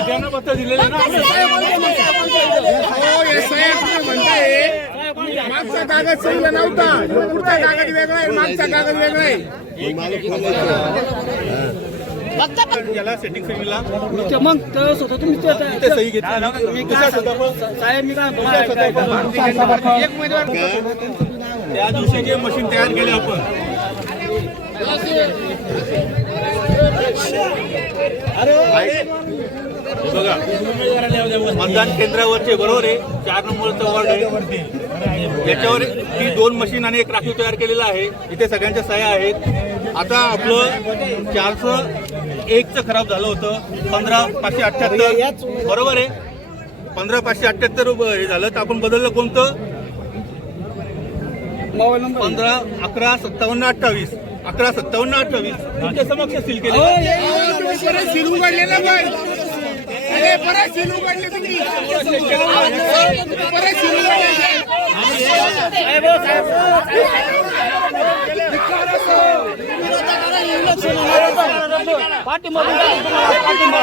त्यांना पत्र दिलेलं ना मागचा कागद सहीला नव्हता पुढचा कागद वेगळा आहे मागचा कागद वेगळा आहे याला सेटिंग मग स्वतः तुम्ही ते- सही घेतला मी साहेब मी काय एक त्या दिवशी जे मशीन तयार केले आपण. बघा मतदान केंद्रावरचे बरोबर आहे? चार नंबरचं वॉर्ड आहे. याच्यावर ही दोन मशीन आणि एक राखीव तयार केलेला आहे. इथे सगळ्यांच्या सह्या आहेत. आता आपलं चारशे एकचं खराब झालं होतं. पंधरा पाचशे अठ्ठ्याहत्तर. बरोबर आहे? पंधरा पाचशे अठ्ठ्याहत्तर हे झालं. तर आपण बदललं कोणतं? पंधरा अकरा सत्तावन्न अठ्ठावीस. अकरा सत्तावन्न अठ्ठावीस. तुमच्या समक्ष सील केले. परत सील उघडले ना पण. अरे परत सील उघडले तुम्ही. परत सील उघडले. पाठीमागून काय तुम्हाला पाठिंबा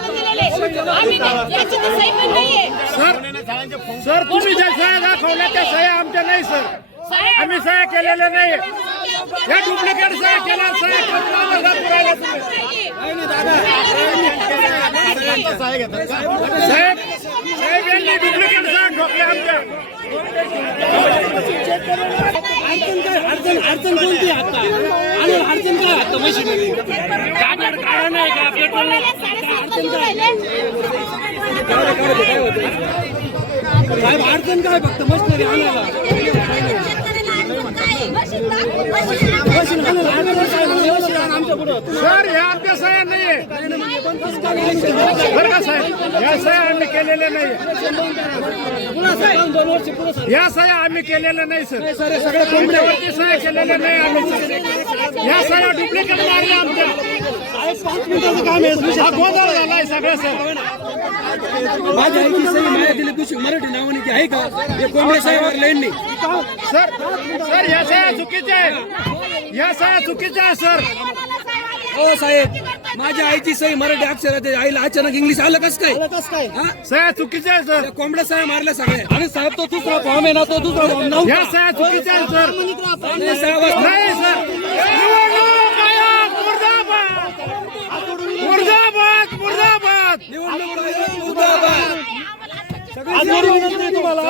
आम्हाला हे? हो दिलेले. आम्ही याची तर सही पण नाहीये. सर तुम्ही ज्या सह्या दाखवल्या त्या सह्या आमच्या नाही सर आम्ही सह्या केलेल्या नाही या डुप्लिकेट सह्या केल्या सह्या करून आम्हाला तुम्ही साहेब साहेब यांनी डुप्लिकेट सह्या ठोकल्या आमच्या अडचण काय अडचण अडचण कोणती आता आणि अडचण काय आता मशीनमध्ये गाड्या नाही का पेट्रोल नाही. साहेब अडचण काय फक्त? मशिनरी आणायला मशीन आणायला अडचण काय नाही, मशीन आण आमच्या पुढं सर ह्या आमच्या सह्या नाहीये. बरं का साहेब? या सह्या आम्ही केलेल्या नाही सर या सह्या आम्ही केलेल्या नाही सर. सगळ्या कोणत्यावरती सह्या केलेल्या नाही आम्ही या सह्या डुप्लिकेट मारल्या आमच्या. पाच आहे हा माझ्या आईची सही माझ्या दिली दुसरी मराठी नावाने ती आहे का हे कोंबडे साहेब लेंड नाही सर सर या सह्या चुकीच्या आहे या सह्या चुकीच्या आहे सर हो साहेब माझ्या आईची सही मराठी अक्षरात आहे. आईला अचानक इंग्लिश आलं कस काय हा? सह्या चुकीच्या आहे सर त्या कोंबड्या साहेब मारल्या सगळ्या आणि साहेब तो दुसरा फॉर्म आहे ना तो दुसरा फॉर्म या नव्हता सह्या चुकीच्या आहे सर साहेब नाही विनंती आहे तुम्हाला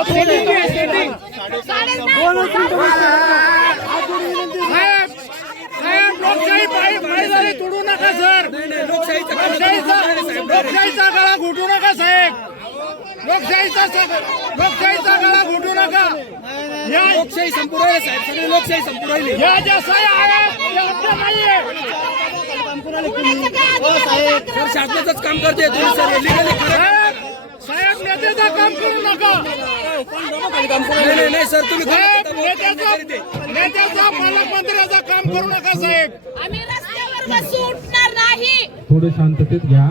साहेब साहेब तोडू नका सर लोकशाहीचं साहेब. गळा घुटू नका साहेब. लोकशाहीचा स- लोकशाहीचा गळा घुटू नका या लोकशाही संपूर्ण साहेब. सगळी लोकशाही संपूर्ण या ज्या आहेत त्या आमच्या नाहीये सर शासनाचंच काम करते तुम्ही सर लिगली काम करू नका नाही सर तुम्ही नेत्याचं पालकमंत्र्याचं काम करू नका साहेब. आम्ही रस्त्यावर बसू उठणार नाही. थोडं शांततेत घ्या.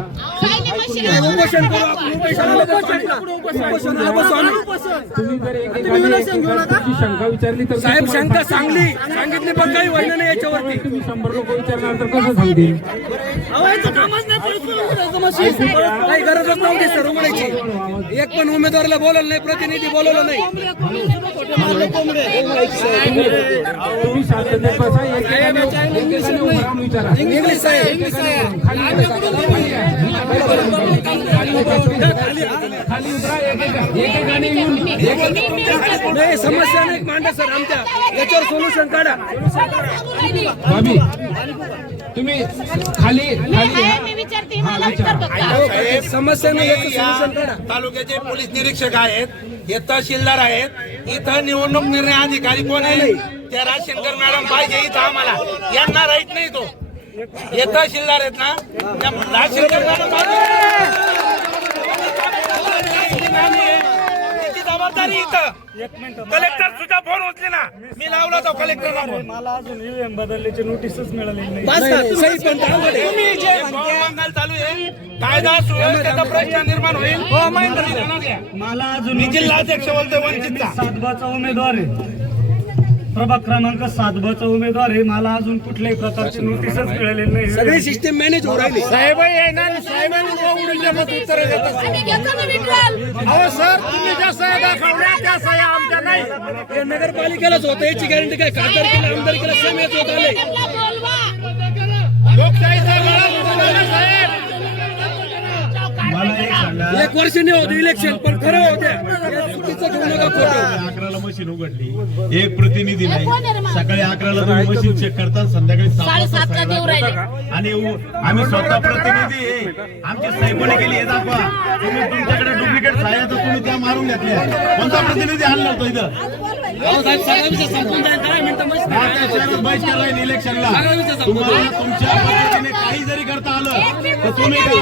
उपोषण करू आपण उपोषणाला बसू आम्ही. उपोषणाला बसू आम्ही. तुम्ही जर एकेकाने एकेकाची शंका विचारली तर साहेब शंका सांगली. सांगितली पण काही व्हायला नाही याच्यावरती. तुम्ही शंभर लोक विचारल्यानंतर कसं सांगतील? काही गरजच नव्हती सर उघडायची. एक पण उमेदवाराला बोलवलं नाही प्रतिनिधी बोलवलं नाही. तुम्ही शांततेत बसा एकेकाने एकेकाने उभं राहून विचारा. इंग्लिश साहेब इंग्लिश खाली नाही समस्या नाही मांडा सर आमच्या. याच्यावर सोल्युशन काढा. भाभी तुम्ही खाली खाली. या. मी विचारते मला विचार. फक्त. समस्यानं एक सोल्युशन काढा. तालुक्याचे पोलीस निरीक्षक आहेत हे तहसीलदार आहेत. इथं निवडणूक निर्णय अधिकारी कोण आहे? त्या राजशंकर मॅडम पाहिजे इथं आम्हाला. यांना राईट नाही तो. हे तहसीलदार आहेत ना? त्या जबाबदारी इथं. कलेक्टर सुद्धा फोन उचले ना. मी लावला तो कलेक्टरला फोन. मला अजून ईव्हीएम बदलल्याची नोटीसच आहे. तुम्ही जे चालू आहे कायदा सुव्यवस्थेचा प्रश्न निर्माण होईल. हो मला अजून मी जिल्हाध्यक्ष बोलतोय वंचितचा. सातबाचा उमेदवार आहे. प्रभाग क्रमांक सातबाचा उमेदवार आहे. मला अजून कुठल्याही प्रकारची नोटीसच मिळालेली सगळी नाही सिस्टीम मॅनेज होऊ राहिली. साहेब येणार साहेबांनी उडीच्या मत उत्तर देतात. आम्ही घेतो ना विड्रॉल अहो सर तुम्ही ज्या सह्या दाखवल्या त्या सह्या आमच्या नाही. हे नगरपालिकेलाच होतं. याची गॅरंटी काय? खासदार केलं आमदार केलं सेम येत होत आले लोकशाहीचा एक वर्ष नाही होतं इलेक्शन पण खरं होत्या हे अकराला मशीन उघडली. एक प्रतिनिधी नाही? सकाळी अकराला तुम्ही मशीन चेक करता संध्याकाळी साडेसातला देऊ राहिले. आणि आम्ही स्वतः प्रतिनिधी आमची साहेबांनी केली हे दाखवा. तुम्ही तुमच्याकडे डुप्लिकेट साह्या तर तुम्ही त्या मारून घेतल्या. कोणता प्रतिनिधी आणला होता इथं? हा, इलेक्शनला तुम्हाला तुमच्या जरी करता आलं तर तुम्ही करा.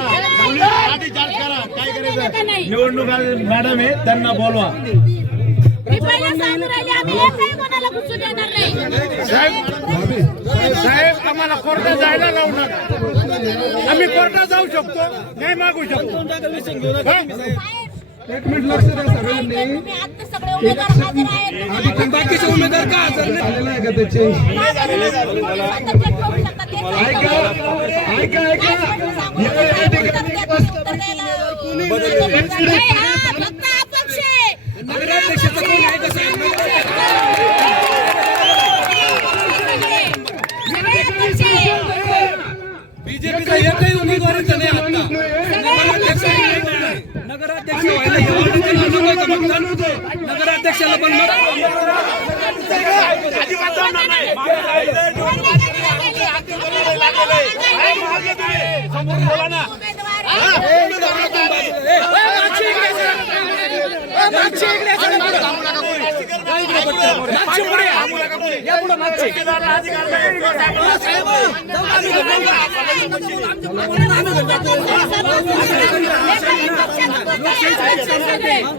चार्ज करा. काय करायचं? निवडणूक मॅडम आहे त्यांना बोलवा. मी पहिला सांगून राहिले आम्ही एकही कोणाला घुसू देणार नाही. साहेब आम्हाला कोर्टात जायला लावू नका. आम्ही कोर्टात जाऊ शकतो नाही मागू शकतो. हा? एक मिनिट लक्ष द्या सगळ्यांनी. तुम्ही आता सगळे उमेदवार हजर आहेत पण बाकीचे उमेदवार का हजर नाही झालेलं आहे का त्याचे बीजेपीचा एकही उमेदवार इथं नाही आता नगराध्यक्ष नाही. नगराध्यक्ष बोला ना.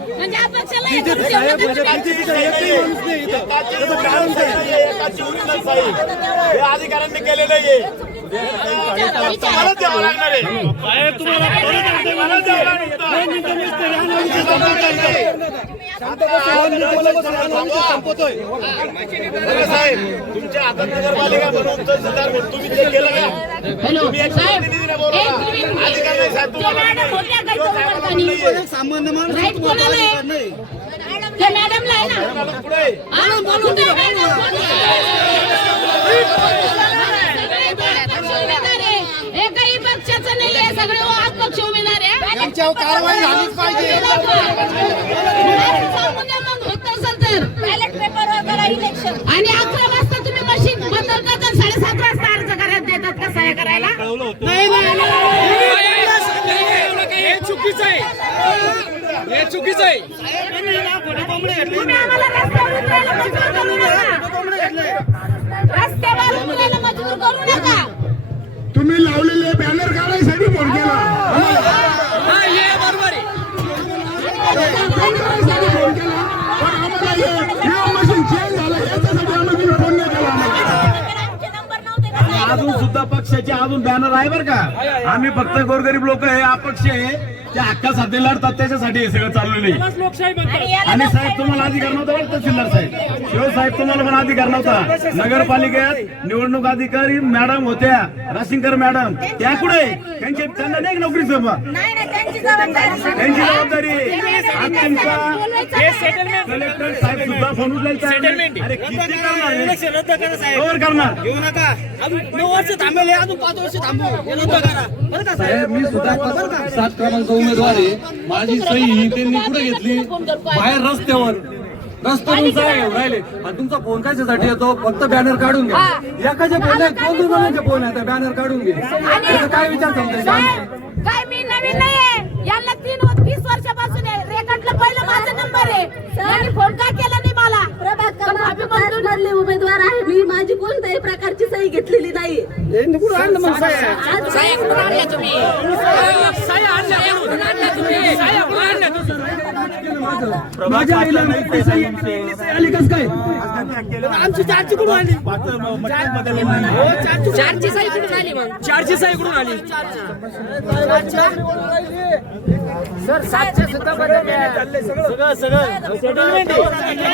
म्हणजे अधिकाऱ्यांनी केलेलं आहे. मला द्यावं लागणार आहे साहेब तुम्हाला साहेब तुमच्या हातात नगरपालिका म्हणून तहसीलदार म्हणून तुम्ही ते केलं का तुम्ही एक साहेब प्रतिनिधीने अधिकार नाही साहेब तुम्हाला. मॅडम होत्या त्या मॅडमला आहे ना पुढे हा, बोलू द्या मॅडम, बोलू द्या. सगळे अपक्ष उमेदवार आहे. एकही पक्षाचं नाही आहे सगळे अपक्ष उमेदवार आहे. त्यांच्यावर कारवाई झालीच पाहिजे. आणि अकरा वाजता तुम्ही मशीन बदलतात आणि साडेसात वाजता अर्ज करायला देतात का सह्या करायला? नाही हे चुकीचं आहे. हे चुकीचं आहे. तुम्ही आम्हाला रस्त्यावर उतरायला मजबूर करू नका. रस्त्यावर उतरायला मजबूर करू नका. तुम्ही लावलेले बॅनर काढायसाठी सुद्धा पक्षाचे अजून बॅनर आहे बरं का? आम्ही फक्त गोरगरीब लोक आहे अपक्ष आहे. त्या हक्कासाठी लढतात त्याच्यासाठी हे सगळं चाललेलं आहे आणि साहेब तुम्हाला अधिकार नव्हता बरं तहसीलदार साहेब. शिव साहेब तुम्हाला पण अधिकार नव्हता. नगरपालिकेत निवडणूक अधिकारी मॅडम होत्या. राशिंकर मॅडम. त्या कुठे? त्यांचे त्यांना नाही नोकरी सभा नाही नाही त्यांची जबाबदारी. कलेक्टर साहेब सुद्धा फोन उचलायचा अरे किती करणार हे? करणार. घेऊ नका. अजून नऊ वर्ष थांबेल हे अजून पाच वर्ष थांबू हे रद्द करा. बरं का साहेब? मी सुद्धा सात क्रमांक उमेदवार आहे. माझी सही ही त्यांनी कुठे घेतली? बाहेर रस्त्यावर. रस्त्यावरून जाय राहिले. आणि तुमचा फोन कशासाठी येतो? फक्त बॅनर काढून घ्या. एकाचे फोन आहेत दोन दोन जणांचे फोन आहेत बॅनर काढून घे त्याचा काय विचार समजायचा काय मी नवीन नाहीये यांना तीन तीस वर्षापासून आहे. रेकॉर्डला पहिलं माझा नंबर आहे. फोन का केला नाही मला? क्रमांक मधले उमेदवार आहे. मी माझी कोणत्याही प्रकारची सही घेतलेली नाही. आज कुठून माझ्या आईला पैसे आली कस काय? आमची चारची कुठून आली? चारची साई कुठून आली मग? चारशे साई कडून आली?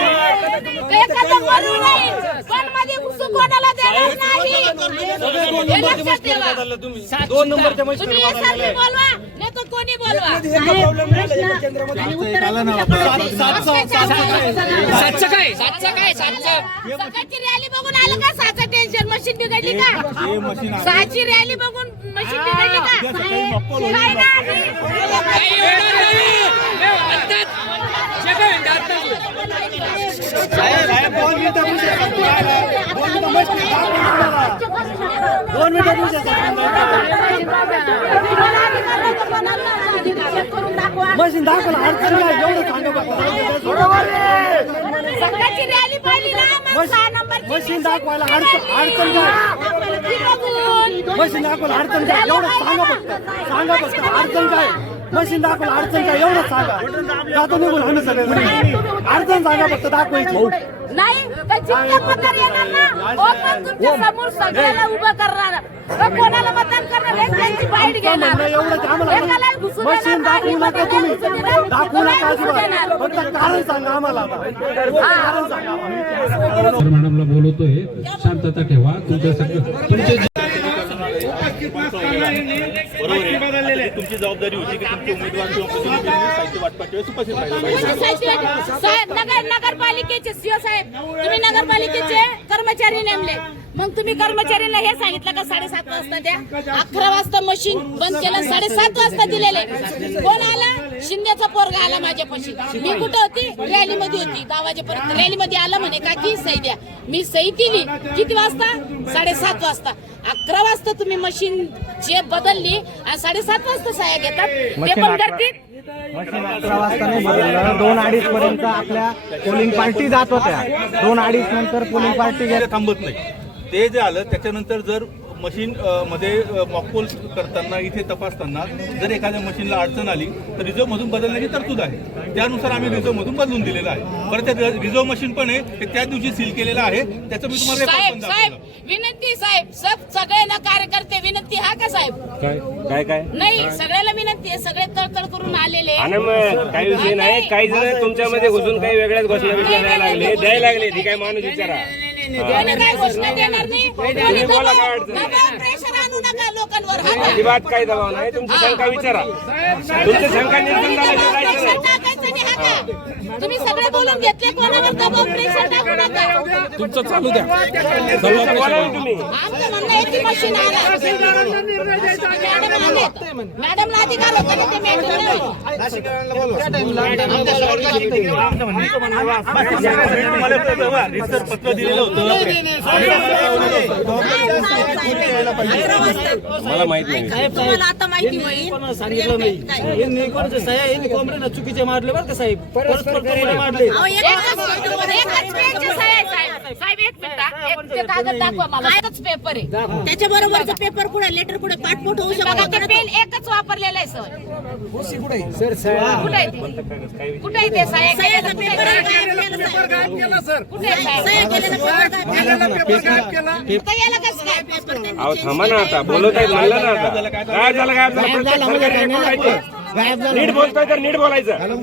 एखादं मरू नाही. पण मध्ये घुसू कोणाला देणार नाही. हे. दोन नंबरच्या कोणी बोलवा? आणि उत्तर सातचं काय? सातचं काय? सातचं सकाळची रॅली बघून आलं का? सातचं टेन्शन. मशीन बिघडली का? सहाची रॅली बघून मशीन बिघडली का काय नाही दोन मशीन दाखवलं अडचण काय एवढं सांगा मशीन दाखवायला अडचण अडचण काय मशीन दाखवायला अडचण काय एवढं सांगा फक्त. सांगा फक्त. अडचण काय? मशीन दाखवायला अडचण काय? एवढं सांगा. जातो निघून आम्ही सगळे अडचण सांगा फक्त. दाखवायची. नाही येणार ना ओपन तुमच्यासमोर सगळ्याला उभं करणार. तर कोणाला मतदान करणार? हे त्यांची बाईट घेणार. एकाला घुसून मशीन देणार, दाखवू नका कोणाला तुम्ही. घुसून देणार, दाखवू नका कोणाला घुसून देणार. अजिबात फक्त कारण सांगा आम्हाला मॅडमला बोलवतोय शांतता ठेवा तुमच्या सगळं तुमचे बरोबर तुमची जबाबदारी होती की तुमचे उमेदवार किंवा प्रतिनिधी साहित्य वाटपाच्या वेळेस उपस्थित राहिले साहेब नगर नगरपालिकेचे सीओ साहेब तुम्ही नगरपालिकेचे कर्मचारी नेमले. मग तुम्ही कर्मचाऱ्यांना हे सांगितलं का साडेसात वाजता द्या? अकरा वाजता मशीन बंद केलं साडेसात वाजता दिलेले. कोण आला? शिंदेचा पोरगा आला माझ्यापाशी. मी कुठं होती? रॅलीमध्ये होती. दहा वाजेपर्यंत रॅलीमध्ये आला म्हणे का की सही द्या. मी सही दिली. किती वाजता? साडेसात वाजता. अकरा वाजता तुम्ही मशीन जे बदलली आणि साडेसात वाजता सह्या घेतात ते पण करतील? अकरा वाजता नाही बदललं दोन अडीच पर्यंत आपल्या पोलिंग पार्टी जात होत्या. दोन अडीच नंतर पोलिंग पार्टी थांबत नाही. ते जे आलं त्याच्यानंतर जर मशीन मध्ये मॉकपोल करताना इथे तपासताना जर एखाद्या मशीनला अडचण आली तर रिझर्व मधून बदलण्याची तरतूद आहे. त्यानुसार आम्ही रिझर्व मधून बदलून दिलेलं आहे. बरं त्या रिझर्व मशीन पण आहे ते त्या दिवशी सील केलेलं आहे. त्याचं मी तुम्हाला. विनंती साहेब सब सगळ्यांना कार्यकर्ते विनंती हा का साहेब? काय काय काय? नाही सगळ्याला विनंती आहे सगळे तळतळ करून आलेले आणि मग काही विषय नाही. काही जण तुमच्यामध्ये घुसून काही वेगळ्याच घोषणा द्यायला लागले द्यायला लागले ती काय माणूस विचारा. कोणी काय घोषणा देणार नाही? कोणी बोला काय दबाव अडचण दबाव प्रेशर आणू नका लोकांवर हा? अजिबात काही दबाव नाही. तुमची शंका विचारा. तुमची शंका झाल्याशिवाय जायचं नाही नाही. तुम्ही सगळे बोलून घेतले कोणावर दबाव प्रेशर टाकू नका? तुमचं चालू द्या. आमचं म्हणणं आहे की मशीन आला. मॅडमला अधिकार होता ना ते मॅडम पत्र दिलेलं होतं. मला माहीत नाही. तुम्हाला आता माहिती होईल. सांगितलं नाही. चुकीचे मारले बरं का साहेब? परस्पर कोंबडे मारले अहो, एक एकच पेजचे साहेब साहेब साहेब एक मिनिट हा. एक ते कागद दाखवा मला. एकच पेपर आहे. त्याच्या बरोबरचा पेपर कुठे लेटर कुठे पाठपोट होऊ बघा ते शकतो पेन एकच वापरलेलं आहे सर. कुठे आहे? ते? कुठे आहे ते? साहेब? सह्याचा पेपर गायब केला, सर. कुठे आहे साहेब? सह्या केलेला पेपर गायब केला. आता याला कसं काय पेपर? त्यांनी अहो थांबा ना आता. बोलत म्हणलं ना आता. काय झालं काय झालं? प्रत्येक सरकारी बोलायचं. नीट बोलतोय तर नीट बोलायचं.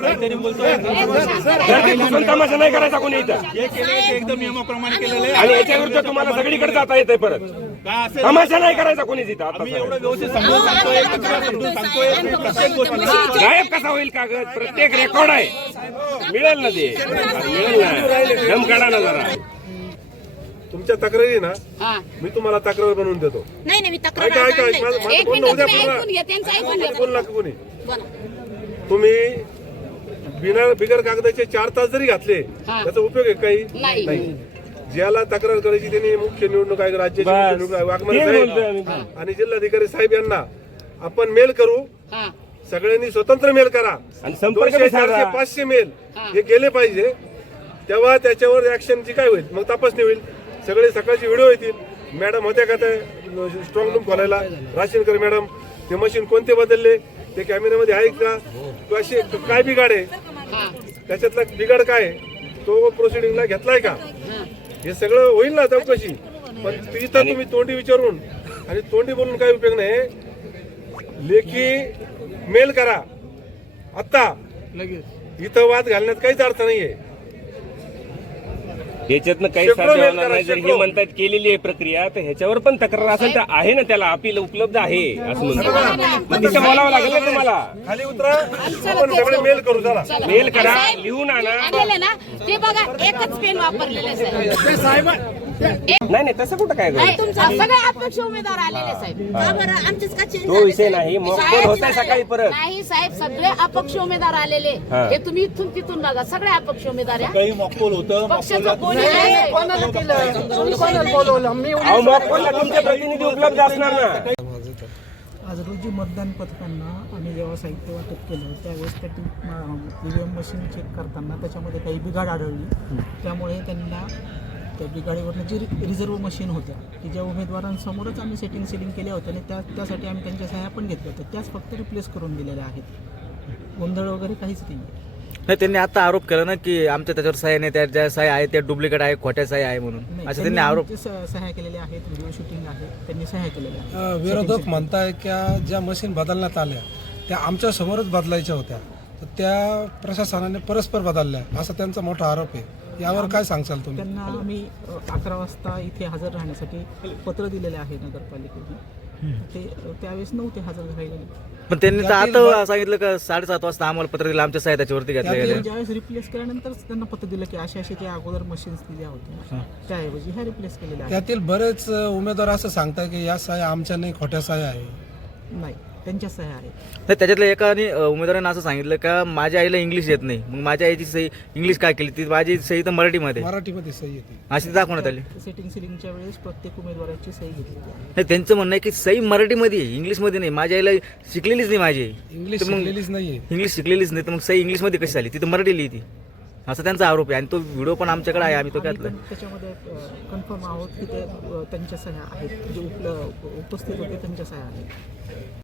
घुसून तमाशा नाही करायचा कोणी इथं. एकदम नियमाप्रमाणे केलेलं आहे. आणि याच्या विरुद्ध तुम्हाला सगळीकडे जाता येते परत. तमाशा नाही करायचा कोणीच इथं आता व्यवस्थित समजून सांगतोय कचरा समजून सांगतोय प्रत्येक गोष्ट गायब कसा होईल कागद? प्रत्येक रेकॉर्ड आहे. मिळेल ना ते? मिळेल ना. दम काढा ना जरा. तुमच्या तक्रारी ना हा. मी तुम्हाला तक्रार बनवून देतो. नाही नाही मी तक्रार ऐका ऐका. माझं- बोलणं उद्या तुम्ही पूर्ण ऐकून घ्या त्यांचं ऐकून बोलू घ्या. नका कोणी. तुम्ही बिना बिगर कागदाचे चार तास जरी घातले. त्याचा उपयोग आहे काही? नाही. ज्याला तक्रार करायची त्यांनी मुख्य निवडणूक आयोग राज्याचे मुख्य. निवडणूक आयोग वाघमारे साहेब. आणि जिल्हाधिकारी साहेब यांना आपण मेल करू. हा. सगळ्यांनी स्वतंत्र मेल करा. आणि संपर्क दोनशे. चारशे पाचशे मेल हा. हे गेले पाहिजे. तेव्हा त्याच्यावर ऍक्शनची काय होईल? मग तपासणी होईल. सगळे सकाळचे व्हिडिओ येतील. मॅडम होत्या का त्या स्ट्रॉंग रूम खोलायला. राशीनकर मॅडम ते मशीन कोणते बदलले? ते कॅमेऱ्यामध्ये आहे का? तो अशी काय बिघाड आहे? हा त्याच्यातला बिघाड काय? तो प्रोसिडिंगला घेतलाय का? हे सगळं होईल ना चौकशी. पण इथं तुम्ही तोंडी विचारून आणि तोंडी बोलून काय उपयोग नाही लेखी मेल करा. आत्ता इथं वाद घालण्यात काहीच अर्थ नाहीये. याच्यातनं काही साध्य होणार नाही. जर हे. म्हणतात केलेली आहे प्रक्रिया तर ह्याच्यावर पण तक्रार असेल तर आहे ना त्याला अपील उपलब्ध आहे असं म्हणतात. मग तिथं बोलावं लागेल ना तुम्हाला. खाली उतरा. आपण सगळे मेल करू चला. मेल करा लिहून आणा. ना ते बघा एकच पेन वापरलेले आहे, साहेब नाही नाही तसं कुठं काय करू सगळे अपक्ष उमेदवार आलेले साहेब. का बरं? आमचेच का change तो विषय साहेब? नाही मग होत सकाळी परत? नाही साहेब सगळे अपक्ष उमेदवार आलेले. हा. हे तुम्ही इथून तिथून बघा सगळे अपक्ष उमेदवार आहे. काही मॉकपोल होतं पक्षाचं कोणी नाही कोणाला केलं तुम्ही कोणाला बोलवलं? मी अहो मग कोणला तुमचे प्रतिनिधी उपलब्ध असणार ना? आज रोजी मतदान पथकांना आम्ही जेव्हा साहित्य वाटप केलं त्यावेळेस त्या व्ही एम मशीन चेक करताना त्याच्यामध्ये काही बिघाड आढळली. त्यामुळे त्यांना त्या बिघाडीवरनं जी रिझर्व्ह मशीन होत्या की ज्या उमेदवारांसमोरच आम्ही सेटिंग सिलिंग केल्या होत्या आणि त्या त्यासाठी आम्ही त्यांच्या सह्या पण घेतल्या होत्या. त्याच फक्त रिप्लेस करून दिलेल्या आहेत. गोंधळ वगैरे काहीच नाही. आहे नाही त्यांनी आता आरोप केला ना की आमच्या त्याच्यावर सह्या नाही त्या ज्या सह्या आहे त्या डुप्लिकेट आहे खोट्या सह्या आहे म्हणून. असे त्यांनी आरोप आमचे स- सह्या केलेल्या आहेत व्हिडिओ शूटिंग आहे त्यांनी सह्या केलेल्या आहेत. अ, विरोधक म्हणताय की ज्या मशीन बदलण्यात आल्या त्या आमच्या समोरच बदलायच्या होत्या. तर त्या प्रशासनाने परस्पर बदलल्या असा त्यांचा मोठा आरोप आहे. यावर काय सांगसाल तुम्ही? त्यांना आम्ही अकरा वाजता इथे हजर राहण्यासाठी पत्र दिलेले आहे नगरपालिकेने. ते त्यावेळेस नव्हते हजर राहिले. पण त्यांनी तर आता सांगितलं का साडेसात वाजता आम्हाला पत्र दिलं आमच्या सह्या त्याच्यावरती घेतल्या त्यातील- गेल्या ज्यावेळेस रिप्लेस केल्यानंतरच त्यांना पत्र दिलं की अशा अशा अगोदर मशीन्स दिल्या होत्या. त्याऐवजी ह्या रिप्लेस केलेल्या आहेत. त्यातील बरेच उमेदवार असं सांगताय की या साया आमच्या नाही खोट्या साया आहे. नाही. त्यांच्या सह्या आहेत नाही त्याच्यातल्या एकाने अ, उमेदवारानं असं सांगितलं का माझ्या आईला इंग्लिश येत नाही. मग माझ्या आईची सही इंग्लिश काय केली? ती माझी सही तर मराठीमध्ये. मराठीमध्ये सही येते. अशी दाखवण्यात आली. सेटिंग सिलिंगच्या वेळेस प्रत्येक उमेदवाराची सही घेतली नाही त्यांचं म्हणणं आहे की सही मराठीमध्ये आहे इंग्लिशमध्ये नाही. माझ्या आईला शिकलेलीच नाही माझी आई. इंग्लिश तर मग- शिकलेलीच नाहीये. इंग्लिश शिकलेलीच नाही तर मग सही इंग्लिशमध्ये कशी झाली? तिथं मराठी लिहिती. असा त्यांचा आरोप आहे. आणि तो व्हिडिओ पण आमच्याकडे आहे आम्ही तो आम्ही घातला पण त्याच्यामध्ये कन्फर्म आहोत की ते अ, त्यांच्या सह्या आहेत. जे उपल उपस्थित होते त्यांच्या सह्या आहेत.